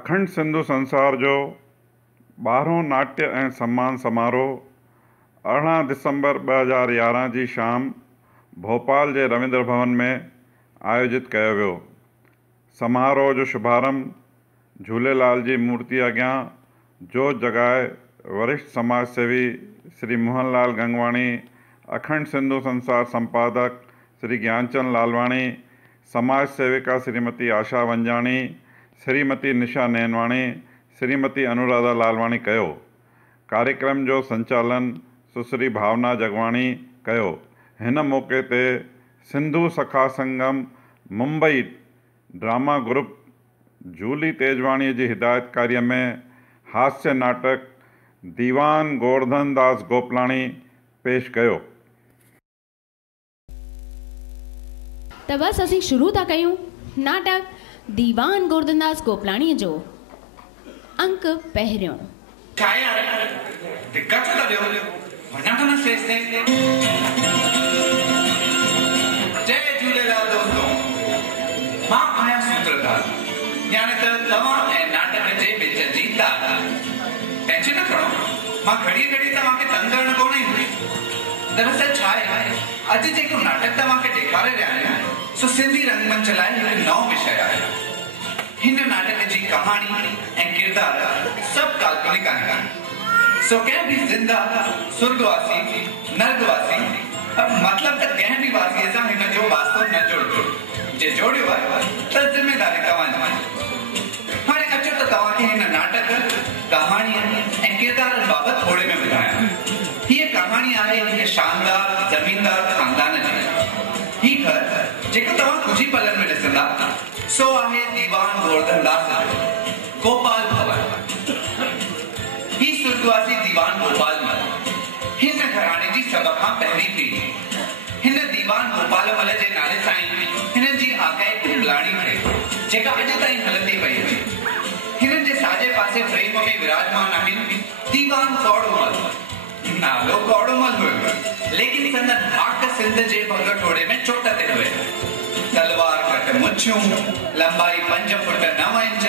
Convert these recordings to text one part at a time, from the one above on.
अखंड सिंधु संसार जो 12हों नाट्य ऐं सम्मान समारोह 18 दिसंबर 2011 जी शाम भोपाल जे रविंद्र भवन में आयोजित कयो वियो। समारोह जो शुभारंभ झूलेलाल जी मूर्ति अॻियां जोत जॻाए वरिष्ठ समाज सेवी श्री मोहनलाल गंगवाणी, अखंड सिंधु संसार संपादक श्री ज्ञानचंद लालवाणी, समाज सेविका श्रीमती आशा वंजाणी, श्रीमती निशा नैनवाणी, श्रीमती अनुराधा लालवाणी कयो। कार्यक्रम जो संचालन सुश्री भावना जगवाणी कयो। हिन मौक़े ते सिंधु सखा संगम मुंबई ड्रामा ग्रुप जूली तेजवाणी जी हिदायतकारीअ में हास्य नाटक दीवान गोवर्धन दास गोपलाणी पेश कयो। तो बस असीं शुरू था कयूं नाटक दीवान गोवर्धन दास गोपलाणी जो। अंक पहिरियों। जय झूलेलाल दोस्तों, मां आया सूत्रधार यानी त तव्हां ऐं नाटक जे विच जी तार। टेंशन न खणो, मां घड़ी घड़ी तव्हांखे तंग करणु कोन ईंदुसि। दरअसल छा आहे, अॼु जेको नाटक तव्हांखे ॾेखारे रहिया आहियूं सो सिंधी रंगमंच लाइ हिकु नओं विषय आहे। हिन नाटक जी कहाणी ऐं किरदार सभु काल्पनिक आहिनि। सो कंहिं बि ज़िंदा स्वर्गवासी नर्कवासी मतलब त कंहिं बि वासीअ सां हिन जो वास्तो न जोड़िजो। जे जोड़ियो आहे त ज़िम्मेदारी तव्हांजी। हाणे अचो त तव्हांखे हिन नाटक कहाणी ऐं किरदारनि बाबति थोरे में ॿुधायां। हीअ कहाणी आहे हिकु शानदार ज़मीनदार ख़ानदान जी। हीउ घर जेको तव्हां कुझु ई पलनि में ॾिसंदा सो आहे दीवान गोवर्धन दास गोपाल भवन। ही स्वर्गवासी दीवान गोपाल मल हिन घराणे जी सभ खां पहिरीं पीढ़ी। हिन दीवान गोपाल मल जे नाले सां हिन जी आकाई गोपलाणी थे जेका अॼु ताईं हलंदी पई हुई। हिननि जे साॼे पासे फ्रेम में विराजमान आहिनि दीवान कौड़ोमल। नालो कौड़ोमल हुयो, लेकिन संदन हाक सिंध जे भगठोड़े में चोट ते हुए। तलवार कट मुछियूं, लंबाई 5 फुट 9 इंच,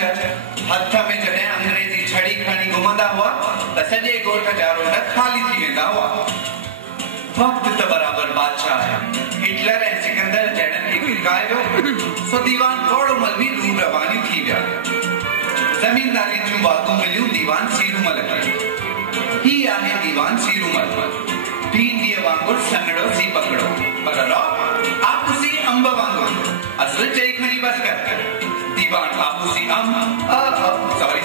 हथ में जॾहिं अंग्रेजी छड़ी खणी घुमंदा हुआ त सॼे ॻोठ जा रोड ख़ाली थी वेंदा हुआ। वक़्त त बराबर बादशाह हिटलर ऐं सिकंदर जहिड़नि खे गिरायो सो दीवान कौड़ोमल बि रूम रवानी थी विया। ज़मीनदारी जूं बागूं मिलियूं दीवान सीरूमल खे। ही आहे दीवान सीरूमल, भींडीअ वांगुरु सनड़ो सी पकड़ो, पर आपूसी अंब वांगुरु असुल चई खणी बस कर। दीवान आपूसी अंब सॉरी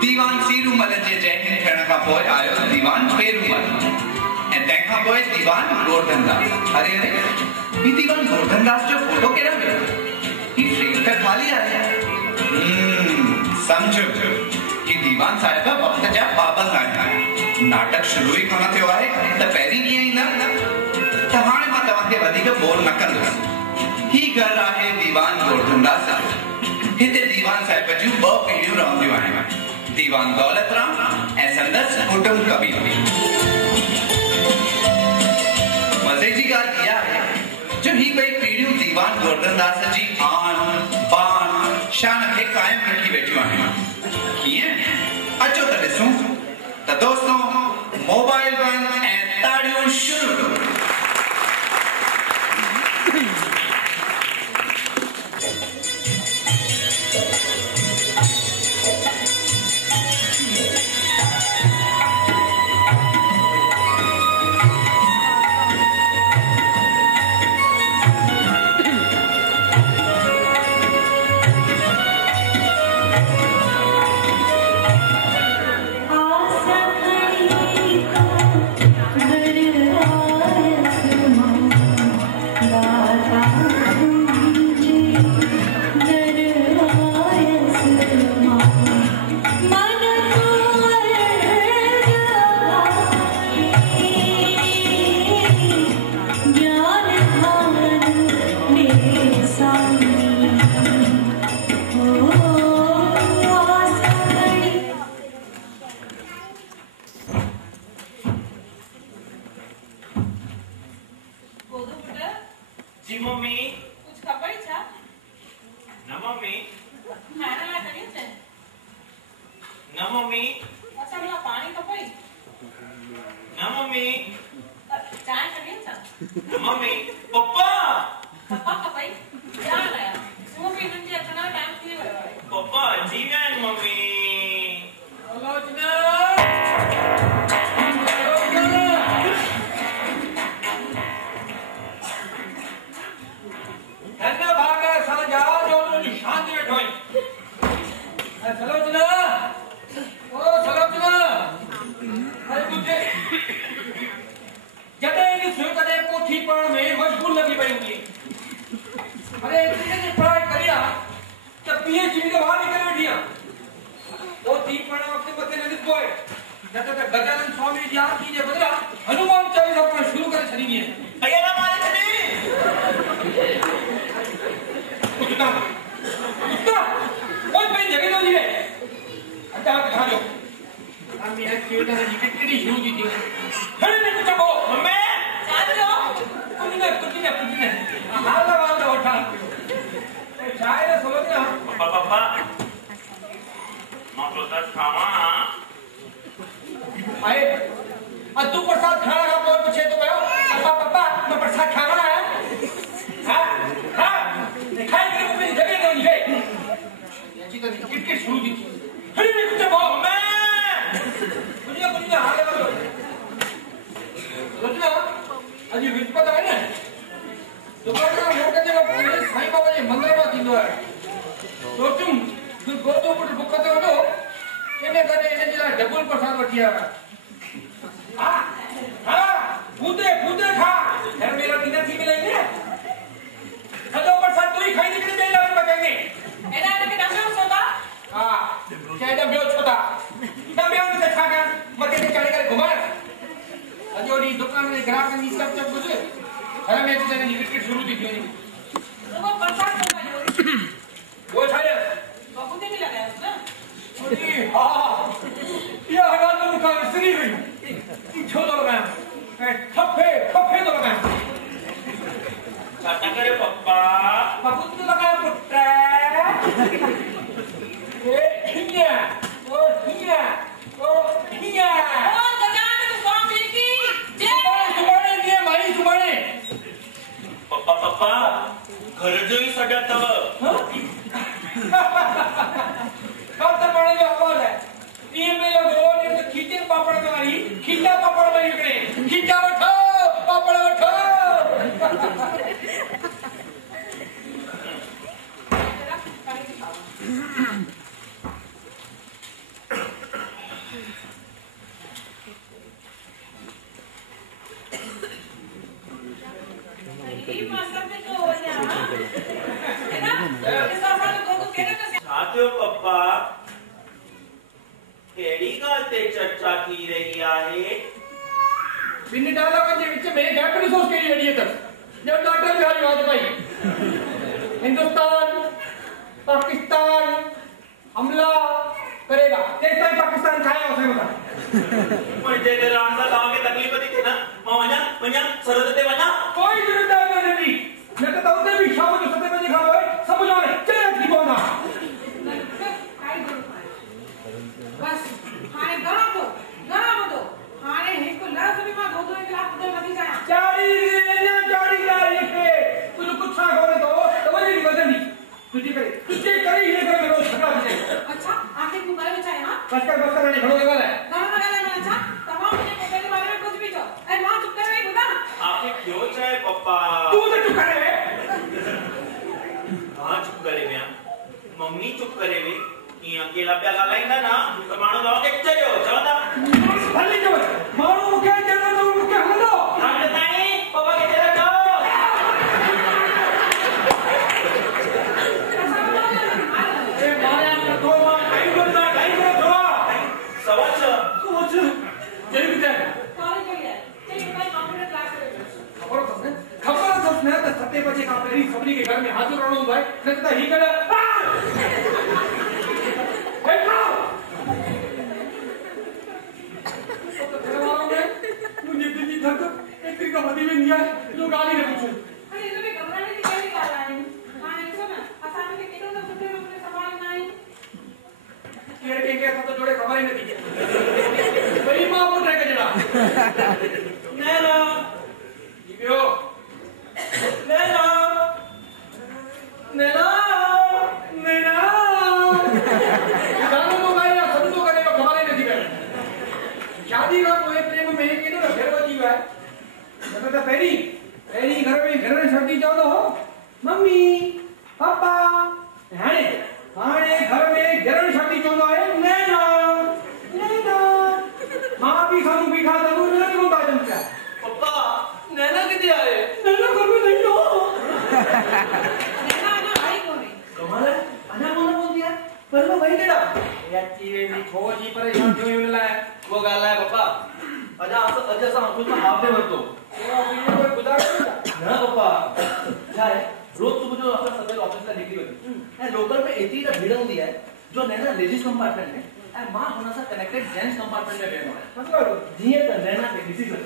दीवान सीरूमल जे जय थियण खां पोइ आयो दीवान पेरूमल ऐं तंहिंखां पोइ दीवान गोवर्धन दास। अरे ही दीवान गोवर्धन दास जो फोटो केड़ा वियो? ही फ्रेम त खाली आहे। समझो कि दीवान साहिब वक्त जा पाबंद आहिनि। नाटक शुरू ई कोन थियो आहे त पहिरीं कीअं ईंदा? त हाणे मां तव्हांखे वधीक बोर न कंदुसि। ही घर आहे दीवान गोवर्धन दास। हिते दीवान साहिब जूं 2 पीढ़ियूं रहंदियूं आहिनि, दीवान दौलतराम ऐं संदसि कुटुंब कबीर। मज़े जी ॻाल्हि इहा आहे जो ही 2 पीढ़ियूं दीवान गोवर्धन दास जी आन बान शान खे क़ाइमु रखी वेठियूं आहिनि। कीअं? अचो त ॾिसूं। त दोस्तों, मोबाइल बंद ऐं ताड़ियूं शुरू। जी मम्मी कुछ खबर छा? ना मम्मी खाना ला करियो छे? मम्मी अच्छा मला पाणी खपई ना मम्मी चाय करेन सा मम्मी पप्पा पप्पा खपई क्या लाया वो भी मुझे इतना टाइम थी पप्पा जी मैं मम्मी आलोचना धन्य भागा साजा जो शांति बैठोई सलोचना ओ सलोचना अरे मुझे जटे की सुनते कोठी पर में मशगूल लगी पड़ी हुई अरे इतने ने पढ़ाई करिया तब पीएचडी के बाहर निकल बैठिया वो थी पढ़ा वक्त बच्चे ने लिखो है जब तक गजानन स्वामी जी याद कीजिए बदला हनुमान चालीसा पढ़ना शुरू करे छड़ी नहीं है भैया ना मारे छड़ी कुत्ता कोई पे जगह दो दिए अच्छा खा लो हम ये क्यों ना जी कितनी शुरू की थी खड़े नहीं कुछ को मम्मी चाय लो कुछ नहीं हाल वाला उठा चाय ना सोलो ना पापा मां तो दस खावा आए आज तू प्रसाद खाना का कोई पूछे तो कहो पापा मैं प्रसाद खाना है हां दिखाई दे मुझे जगह दो ये अच्छी तो किट शुरू की थी खड़े नहीं कुछ को मैं कुछ हाल वाला सोचना आज विस्पत है ना दोबारा मोटे जगह साईं बाबा जी मंदिर में थींदो है सोचूं तू गोदो पर बुकते हो केने करे इन जे डबल प्रसाद वठी आया हां कूदे खा घर मेरा डिनर थी मिलेंगे खदो प्रसाद तू ही खाई निकल दे लावे बचेंगे एना के डबल सोता हां चाहे डबल छोटा डबल से खा कर मके से चढ़ कर घुमा अजोरी दुकान में ग्राहक ने सब कुछ अरे मैं तो जाने विकेट शुरू दी थी तो वो प्रसाद वो छाड़े बाबू ने भी लगाया ना अरे हां ये हवा तो मुकाम श्री हुई छोड़ो लगा ठप्पे तो लगा चाटा करे पप्पा बाबू तो लगा पुत्र ए हिया ओ गजानन स्वामी की जय सुबाणे दिए माई सुबाणे पप्पा घर जो ही सगळ्यात तव काता पड़े जो आवाज है ये में लोग रोज एक खींचे पापड़ तुम्हारी खींचा पापड़ में इकड़े खींचा उठो पापड़ उठो छात्यो पप्पा केड़ी गाते चर्चा की रही आहे बिन डायलॉग के बीच में गैप नहीं सोच के रेडी है तक जब डॉक्टर बिहारी वाजपेयी हिंदुस्तान पाकिस्तान हमला करेगा कैसा पाकिस्तान खाया उसने बता म्हणजे ते रामदा गाव के तकलीफ थी ना वना सरहद ते वना कोई जरूरत नहीं मैं तो उसे भी शाम को 7 बजे खाओ समझो ने चल की बोना बस हाने गरम दो हाने हिको लस भी मा गोदो के आप उधर मत जाया चाड़ी ला ये कुछ ना करे तो वही बदनी तुझे करे ये करे रोज छका दे अच्छा आके मोबाइल बचाए हां बस नहीं खड़ो लगा है अच्छा तमाम मुझे मोबाइल के बारे में कुछ भी कहो ए मां चुप कर रही बुदा आपके क्यों चाहे पप्पा तू तो चुप करे हां चुप करे मैं मम्मी चुप करे वे कि अकेला प्या गालाइंदा ना तो मानो गाव के चयो चवंदा भली जो मारो मुके चलो तो मुके हलो हां ताणी पप्पा के चला जाओ ए मारे तो मां टाइम दो सवाच जल्दी दे कॉलेज के लिए चलिए भाई कंप्यूटर क्लास में खबर तो न तो 7 बजे का पहली सबनी के घर में हाजिर रहनो भाई नहीं तो ही करे मुझे बिजी था तो एक दिन का मदी में दिया लोग आगे ने पूछे अरे ये भी घबराने की क्या बात है हां ऐसा ना असानी के कितने तो सुनने में सवाल नहीं केड़ के तो जोड़े खबर ही नहीं वही मां पुत्र के जड़ा नैना जीवियो नैना नैना नैना गाना तो गाया सब तो करे खबर ही नहीं शादी का कोई प्रेम में केनो न फेरवा जीवा है तो पहली घर में सर्दी चालो हो मम्मी पापा हाणे घर में गरण शक्ति चोंदो है नैना नैना मां भी खानू भी खा दू नैना को बाजम क्या पापा नैना किथे आए नैना घर में नहीं हो नैना ना आई कोने कमाल अना कोन बोल दिया पर वो भाई केड़ा याची वे छोजी परेशान थयो इन लाए वो गाल है पापा अजा सा कुछ आपने मतो वो वीडियो पे गुजार ना पापा जाए रोज सुबह जो अपना सवेरे ऑफिस का निकली होती है लोकल पे इतनी ना भीड़ होती है जो नैना लेडीज कंपार्टमेंट में है मां होना सा कनेक्टेड जेंट्स कंपार्टमेंट में बैठो है मतलब जीए तो नैना के डिसीजन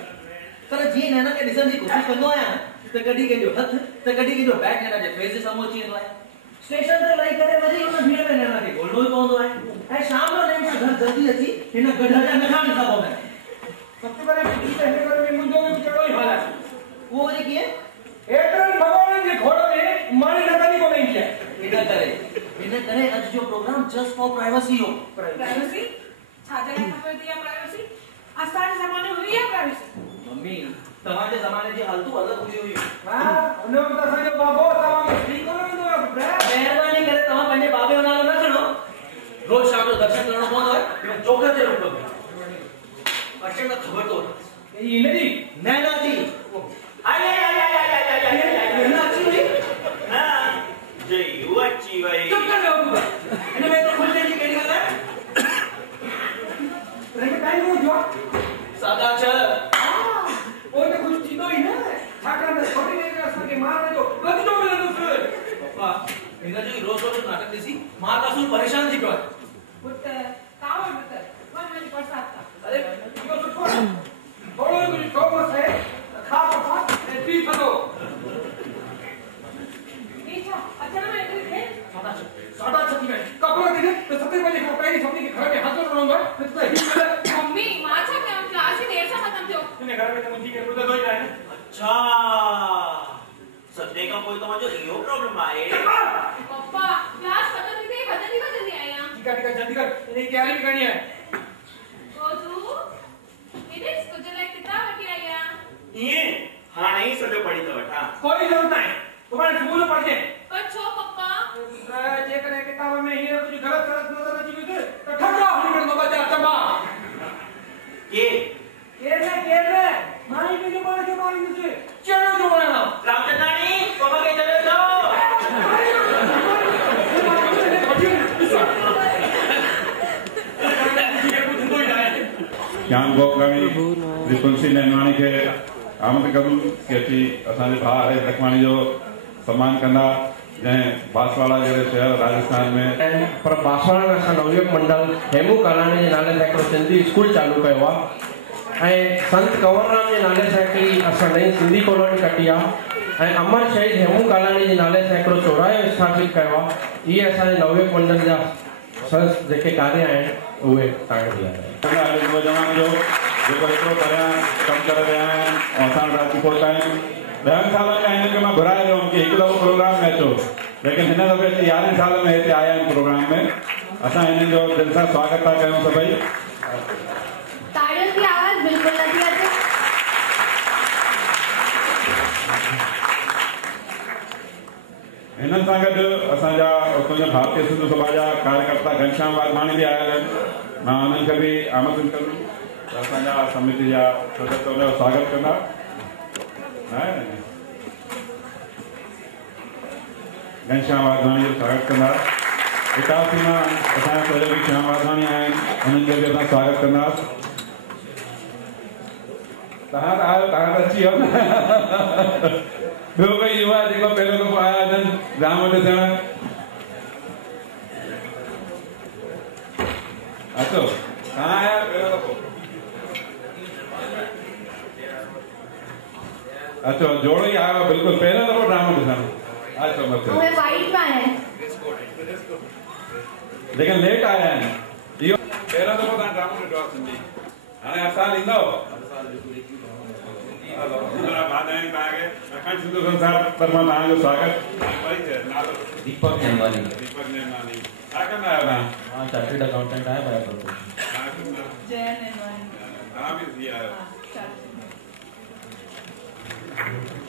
पर जी नैना के डिसीजन की कोशिश करनो आया तो कडी के जो हथ तो कडी के जो बैक नैना जे फेस से समोची है स्टेशन पे लाई करे वधी उन भीड़ में नैना के बोलनो ही पवंदो है शाम रो नेम घर जल्दी अची इन गढ़ा जा नखा नहीं सको है सबसे पहले पीछे है घर में मुंडो में चढ़ो ही हाल है वो वजह की है एटल भगवान के घोड़े में मारी नकली को नहीं किया इधर करे आज जो प्रोग्राम जस्ट फॉर प्राइवेसी हो प्राइवेसी छाजे ने खबर दिया प्राइवेसी असाने जमाने हुई है प्राइवेसी मम्मी तमाजे जमाने जी हालतू अलग हुई हुई हां उन्हों तो सजो बाबो तमाम ठीक हो नो मेहरबानी करे तमा पंजे बाबे वाला न करो रोज शाम को दर्शन करनो कोन है चौका ते रुको अच्छे का खबर तो ये नहीं नैना जी आई नैना अच्छी हुई हां जय यू अच्छी भाई चुप कर लो इन्हें मैं तो खुल जाएगी केड़ी गल है रे टाइम हो जो सादा चल ओ तो कुछ चीनो ही ना ठाकर में छोटी नहीं कर सके मार दे जो गति तो मिले तो पापा इधर जो रोज रोज नाटक देसी मां का सुन परेशान थी कर पुत्र काव पुत्र मन में प्रसाद था अरे यो तो थोड़ा कुछ कम है खा पापा पी खा दो अच्छा ना मैं थे सादा छती में कपड़ा दे तो सबसे पहले को पहली सबनी के घर में हाथ जोड़ूंगा तो ही मिले मम्मी माचा के हम क्लास ही देर से खत्म थियो तूने घर में तो मुझी के रुदा दोई जाए अच्छा सत्य का कोई तो मुझे यो प्रॉब्लम आए पापा क्लास खत्म थी बदली आया ठीक है जल्दी कर इन्हें तैयारी भी करनी है गोजू इधर इसको जला किताब रखी आया ये हां नहीं सजो पड़ी तो बेटा कोई जरूरत नहीं तुम्हारे स्कूल में पढ़ते अच्छो पापा जे करे किताब में ही कुछ गलत गलत नजर आती है तो ठगड़ा होने कर दो बच्चा चंबा ये माई के जो बारे के मारी से चलो जो ना रामचंद्रानी पापा के चले जाओ ज्ञान गोकर्णी तुलसी नैनवाणी के आमंत्रित करूं कि अची असांजे भाउ हरेश लखवाणी जो सम्मान कंदा जंहिं बांसवाड़ा जहिड़े शहर राजस्थान में पर बांसवाड़ा में असां नवयुवक मंडल हेमू कालाणी जे नाले सां हिकिड़ो सिंधी स्कूल चालू कयो आहे ऐं संत कंवरराम जे नाले सां हिकिड़ी असां नई सिंधी कॉलोनी कटी आहे ऐं अमर शहीद हेमू कालाणी जे नाले सां हिकिड़ो चौराहो स्थापित कयो आहे इहे असांजे नवयुवक मंडल जा जेके कार्य आहिनि उहे तव्हांखे ॿुधायो नौजवान जो जेको एतिरो परियां कमु करे रहिया आहिनि ऐं असां राति पहुता आहियूं 10 साल में हिनखे मां घुराए वियो कि हिकु दफ़ो प्रोग्राम में अचो लेकिन हिन दफ़े 11 साल में हिते आया आहिनि प्रोग्राम में असां हिननि जो दिलि सां स्वागत था कयूं सभई ताड़ियुनि की आवाज़ बिल्कुल नथी अचे हिननि सां गॾु असांजा उतां जा भारतीय सिंधु सभा जा कार्यकर्ता घनश्याम वाधवाणी बि आयल आहिनि मां हुननि खे बि आमंत्रित कंदुमि त असांजा समिति जा सदस्य हुनजो स्वागत कंदा घनश्याम वाधवाणी जो स्वागत कंदा इटारसी मां असांजा सहयोगी श्याम वाधवाणी आहिनि हुननि जो बि असां स्वागत कंदासीं तव्हां त आयो तव्हां त अची वियो न ॿियो कोई युवा जेको पहिरियों दफ़ो आया आहिनि जाम ॾिसण अचो तव्हां आया पहिरियों दफ़ो अचो जोड़ो ही आयो बिल्कुल पहिरियों दफ़ो ड्रामो ॾिसण अचो मथे उहे वाइट में आया आहिनि लेकिन लेट आया आहिनि इहो पहिरियों दफ़ो तव्हां ड्रामो ॾिठो आहे सिंधी, हाणे हर साल ईंदव? हलो वाधायूं तव्हांखे। अखंड सिंधु संसार तर्फ़ां तव्हांजो स्वागत। वरी चए नालो? दीपक नेमवानी। दीपक नेमवानी। छा कंदा आहियो तव्हां? हाँ चार्टर्ड अकाउंटेंट आहे बाय प्रोफेशन। जय नेमवानी। तव्हां बि थी आहियो?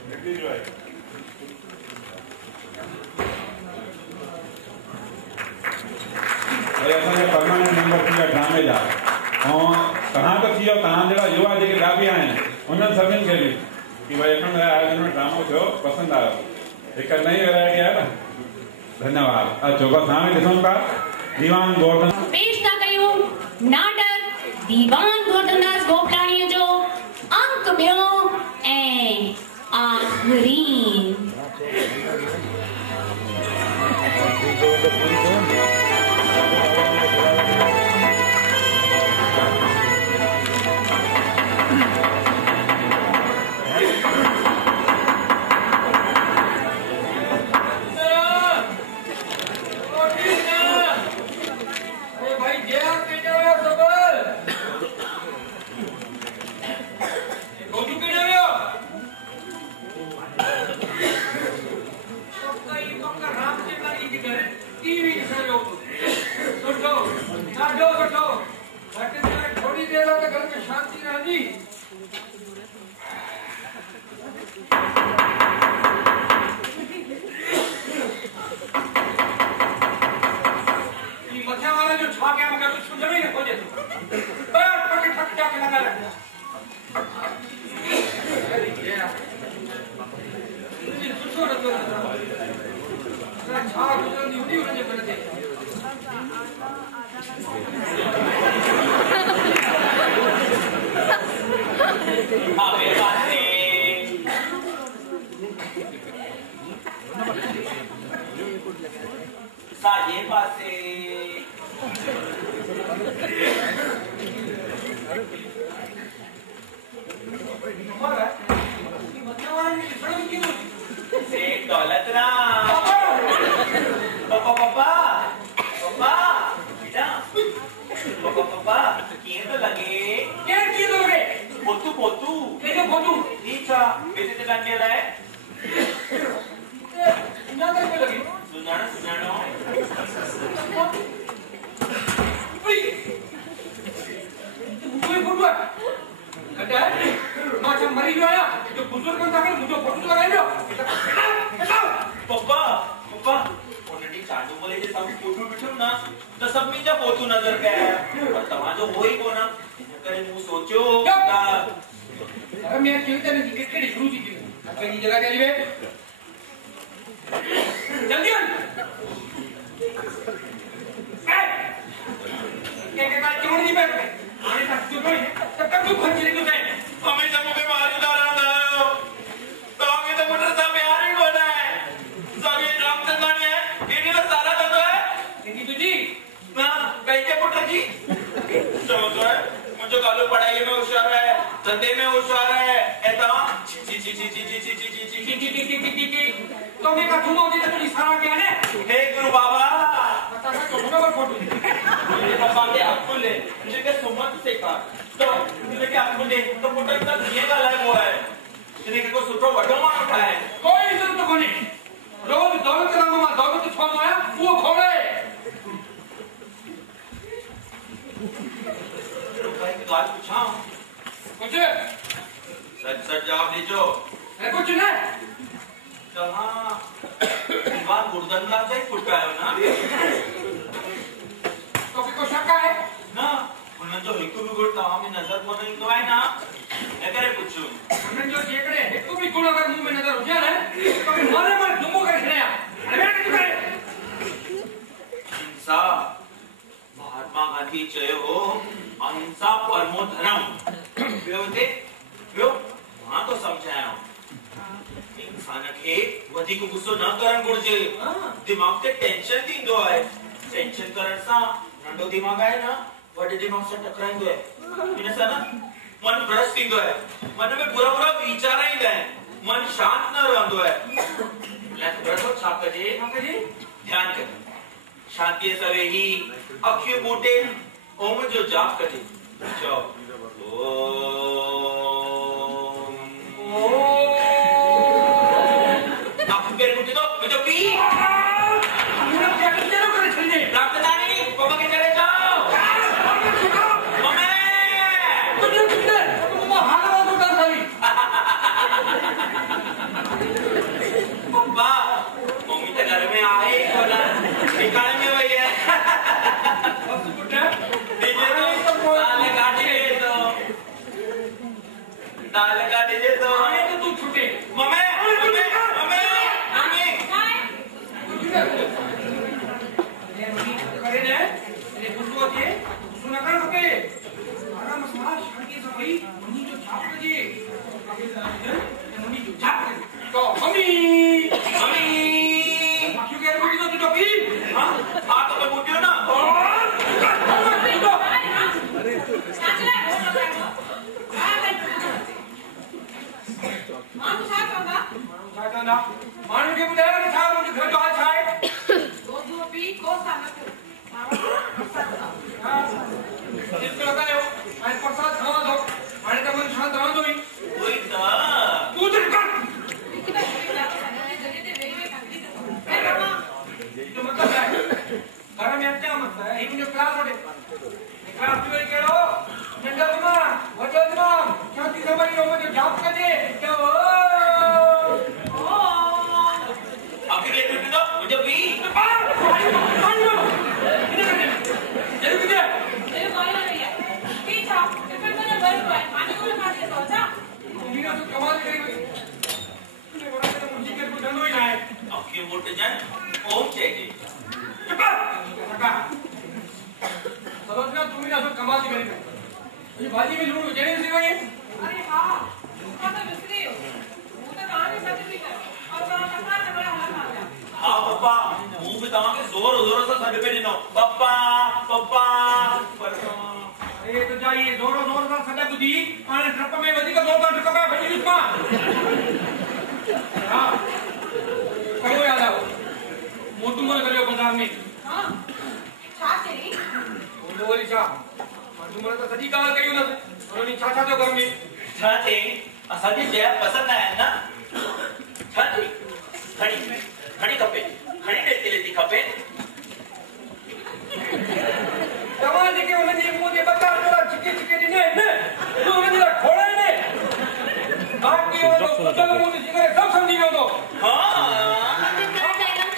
हिकिड़ी जो आहे वरी असांजा परमानेंट मेंबर थी विया ड्रामे जा, ऐं तव्हां त थी वियो, तव्हां जहिड़ा युवा जेके ॾाढी आहिनि उन्हनि सभिनी खे बि कि भई अखंड आयोजन में ड्रामो थियो, पसंदि आयो। हिकु नई वैरायटी आहे न। धन्यवाद। अचो बसि हाणे ॾिसूं था दीवान गोवर्धन पेश था कयूं नाटक दीवान गोवर्धनदास गोपलाणीअ जो अंक ॿियो ऐं आख़िरी। थोड़ी देर बाद घर में शांति रहती। मध्या वाले जो छा गया मगर कुछ समझ नहीं खोजे पैर पकड़ ठक जाके लगा रखा। सुनो ना तो छा गुजर ड्यूटी उन्हें बनते। साजे पासे से दौलत राम पापा पापा पापा बेटा पापा पापा किए तो लगे क्या किए लोगे पोतू पोतू कैसे पोतू नीचा बेटे से करने रहा है ना करने लगे सुनाना सुनाना मुझे फोटो है कहता है मां जब मरी जो आया जो बुजुर्ग था कि मुझे फोटो लगाए दो पापा पापा ऑलरेडी चालू बोले जे सब फोटो बिठो ना तो सब में जा फोटो नजर पे आया और तमा जो होई कोना करे मु सोचो अरे मैं क्यों तेरे टिकट के शुरू थी अपनी जगह चली बे जल्दी आ क्या क्या क्यों नहीं बैठ गए अरे तक तू कोई तब तक तू भंज नहीं तुझे हमें जब मुझे मार उतारा था तो आगे तो मोटर सा प्यार ही होना है सब ये राम चंदानी है इन्हीं का सारा कर दो है देखी तुझी ना कहीं के पुत्र जी जो है मुझे कालो पढ़ाई में होशियार है धंधे में होशियार है ऐसा ची ची ची ची ची ची ची ची ची तो मैं का तुम होती तो इशारा किया ने हे गुरु बाबा बता मैं तो नंबर फोटो ये बाबा के आपको ले मुझे के सुमत से का तो मुझे के आपको ले तो पुत्र का ये वाला है वो है जिन्हें को सुतो वडो मान उठा है कोई इज्जत तो कोनी रोज दौलत राम में दौलत छोड़ आया वो खोले भाई की बात पूछा कुछ सच सच जवाब दीजो है कुछ नहीं कहाँ दीवान गुरदनदास से फुटका है ना तो को शक्का है ना उन्हें जो हिकु भी गुड़ता हमें नजर को नहीं तो है ना अगर पूछूं हमने जो जेकड़े हिकु भी गुण अगर मुंह में नजर हो जाए तो मारे मारे दुमो कर खड़े अरे बैठ तू करे हिंसा महात्मा गांधी चयो हो अहिंसा परमो धर्म ॿियो ते ॿियो मां तो समझाया इंसान खे वधीक गुस्सो न करण घुर्जे दिमाग ते टेंशन थींदो आहे टेंशन करण सां नंढो दिमाग आहे न वॾे दिमाग सां टकराईंदो आहे इन सां न मन भ्रष्ट थींदो आहे मन में बुरा बुरा वीचार ईंदा आहिनि मन शांत न रहंदो आहे लॻभॻि छा कजे ध्यानु कजे शांतीअ सां वेही अखियूं ॿूटे ओम जो जाप कजे चओ आप पेर मुझे तो पी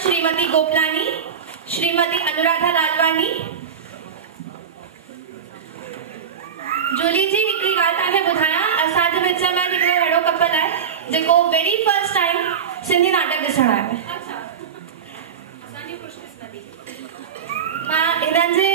श्रीमती गोपलानी, श्रीमती अनुराधा लालवानी। जूली जी हिकिड़ी ॻाल्हि तव्हांखे ॿुधायां, असांजे विच में हिकिड़ो अहिड़ो कपल आहे जेको वेरी फर्स्ट टाइम सिंधी नाटक ॾिसण आयो आहे। मां हिननि जे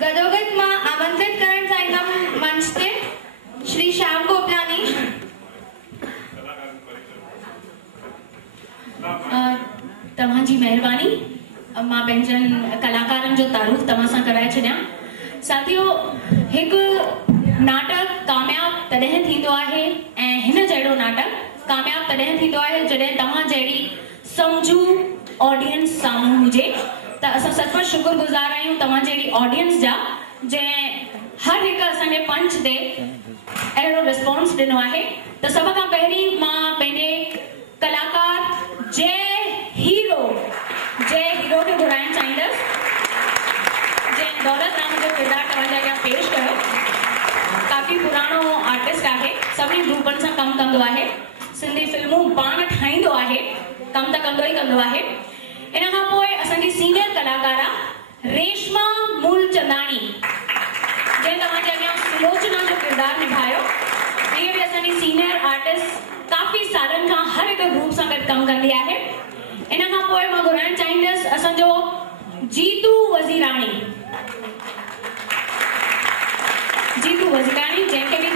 गदोगद मां आमंत्रित करण चाहींदमि मंच ते श्री श्याम गोपलानी। तव्हांजी महिरबानी, मां पंहिंजनि कलाकारनि जो तारुफ़ तव्हां सां कराए छॾियां। साथियो, हिकु नाटक कामयाब तॾहिं थींदो आहे ऐं हिन जहिड़ो नाटक कामयाब तॾहिं थींदो आहे जॾहिं तव्हां जहिड़ी सम्झू ऑडियंस साम्हूं हुजे। त असां सचमुच शुक्रगुज़ार आहियूं तव्हां जहिड़ी ऑडियंस जा, जंहिं हर हिकु असांजे पंच ते अहिड़ो रिस्पॉन्स ॾिनो आहे। त सभ खां पहिरीं मां पंहिंजे कलाकार जय हीरो खे घुराइणु चाहींदसि, जंहिं दौलत नाम जो किरदारु तव्हांजे अॻियां पेश कयो। काफ़ी पुराणो आर्टिस्ट आहे, सभिनी ग्रुपनि सां कमु कंदो आहे, सिंधी फिल्मूं पाण ठाहींदो आहे, कमु त कंदो ई कंदो आहे। इन खां पोइ असांजी सीनियर कलाकार रेशमा मूलचंदानी, जंहिं तव्हांजे अॻियां सुलोचना जो किरदारु निभायो। इहे बि असांजी सीनियर आर्टिस्ट, काफ़ी सालनि खां हर हिकु ग्रुप सां गॾु कमु कंदी आहे। इन खां पोइ मां घुराइणु चाहींदसि असांजो जीतू वज़ीराणी, जंहिंखे बि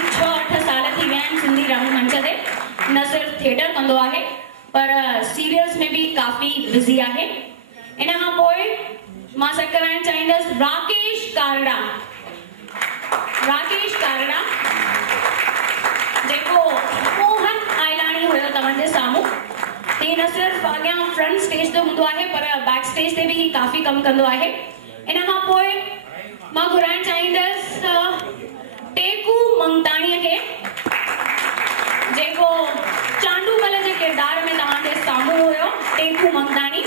रंग मंच ते न सिर्फ थिएटर कंदो आहे पर सीरियल्स में भी काफ़ी बिज़ी आहे। इन खां पोइ मां सॾु कराइणु चाहींदसि राकेश कारड़ा जेको मोहन आइलाणी हुयो तव्हांजे साम्हूं। ही न सिर्फ अॻियां फ्रंट स्टेज ते हूंदो आहे पर बैक स्टेज ते भी काफ़ी कमु कंदो आहे। इन खां पोइ मां घुराइणु चाहींदसि टेकू मंगताणीअ खे जेको चांडूमल जे किरदार में तव्हांजे साम्हूं हुयो, टेकू मंगताणी।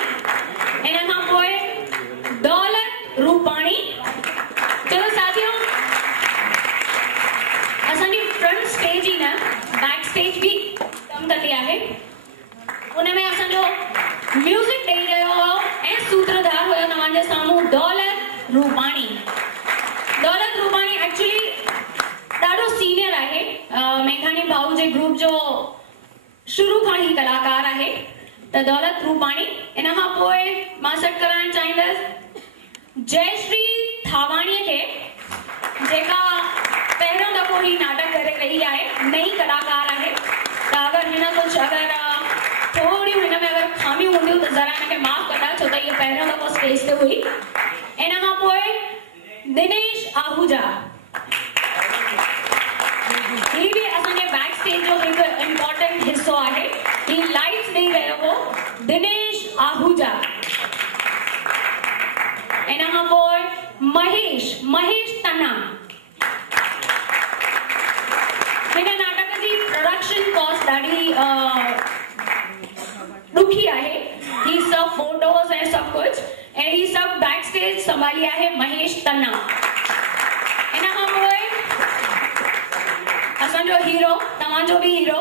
इन खां पोइ दौलत रूपाणी। चलो साथियों, असांजी फ्रंट स्टेज ही न बैक स्टेज भी कमु कंदी आहे। उनमें असांजो म्यूजिक ॾेई रहियो हो ऐं सूत्रधार हुयो तव्हांजे साम्हूं दौलत रूपाणी। दौलत रूपाणी एक्चुअली ॾाढो सीनियर आहे, मेघानी भाऊ जे ग्रुप जो शुरू खां ही कलाकार आहे त दौलत रूपाणी। इन खां पोइ मां सॾु कराइणु चाहींदसि जयश्री थावाणीअ खे जेका पहिरियों दफ़ो ही नाटक करे रही आहे, नई कलाकार आहे। त अगरि हिन कुझु थोड़ियूं हिन में अगरि खामियूं हूंदियूं त ज़रा हिनखे माफ़ कंदा, छो त इहो पहिरियों दफ़ो स्टेज ते हुई। इन खां पोइ दिनेश आहूजा, ही भी असांजे बैक स्टेज जो हिकु इम्पोर्टेंट हिस्सो आहे। ही लाइट्स ॾेई रहियो हो दिनेश आहूजा। इन खां पोइ महेश तना। हिन नाटक जी प्रोडक्शन कॉस्ट ॾाढी ॾुखी आहे। ही सभु फोटोज़ ऐं सभु कुझु ऐं ही सभु बैक स्टेज संभाली आहे महेश तना। इन खां पोइ असांजो हीरो, तव्हांजो भी हीरो,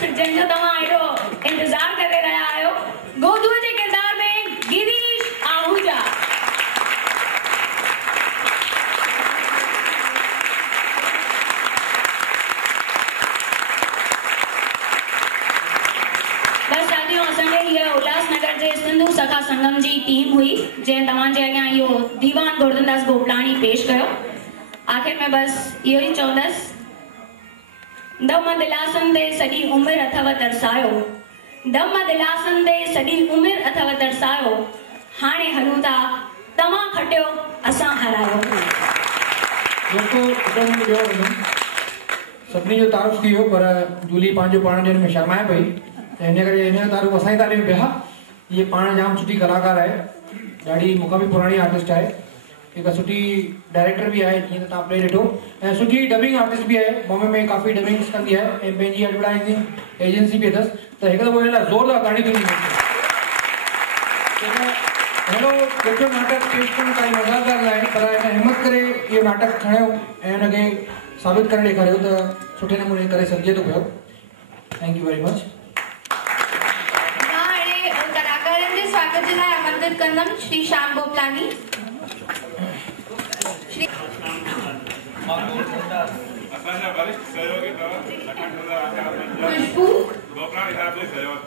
जंहिंजो तव्हां एॾो इंतज़ार करे रहिया आहियो, गोदूअ जे किरदार में गिरीश आहूजा। बस साथियों, असांजे हीअ उल्हासनगर जे सिंधु सखा संगम जी टीम हुई जंहिं तव्हांजे अॻियां इहो दीवान गोवर्धनदास गोपलाणी पेश कयो। आख़िर में बस इहो ई चवंदसि, दम दिलासन दे सॼी उमिरि अथव तरसायो, दम दिलासन दे सॼी उमिरि अथव तरसायो, हाणे हलूं था तव्हां खटियो असां हारायो। सभिनी जो तारीफ़ थी वियो पर जूली पंहिंजो पाण जे में शर्माए पई, त हिन करे हिन जो तारीफ़ असां ई तारीफ़ पिया। ये पाण जाम सुठी कलाकार आहे, ॾाढी मूंखां बि पुराणी आर्टिस्ट आहे, हिकु सुठी डायरेक्टर भी आहे जीअं त तव्हां प्ले ॾिठो, ऐं सुठी डबिंग आर्टिस्ट भी आहे। बॉम्बे में काफ़ी डबिंग्स कंदी आहे ऐं पंहिंजी एडवर्टाइजिंग एजेंसी भी अथसि। त हिकु दफ़ो हिन लाइ ज़ोरदार ताड़ी थी हेलो ॾिठो नाटक पेश करण काई मज़ाक ॻाल्हि आहे, पर हिन हिमत करे इहो नाटक खणियो ऐं हुनखे साबित करे ॾेखारियो त सुठे नमूने करे सघिजे थो पियो। Thank you very much. मां हाणे कलाकारनि जे स्वागत जे लाइ आमंत्रित कंदमि श्री श्याम गोपलानी। असांजा वरिष्ठ सहयोगी खुशबू गोपलाणी साहब जे सहयोग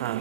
हाँ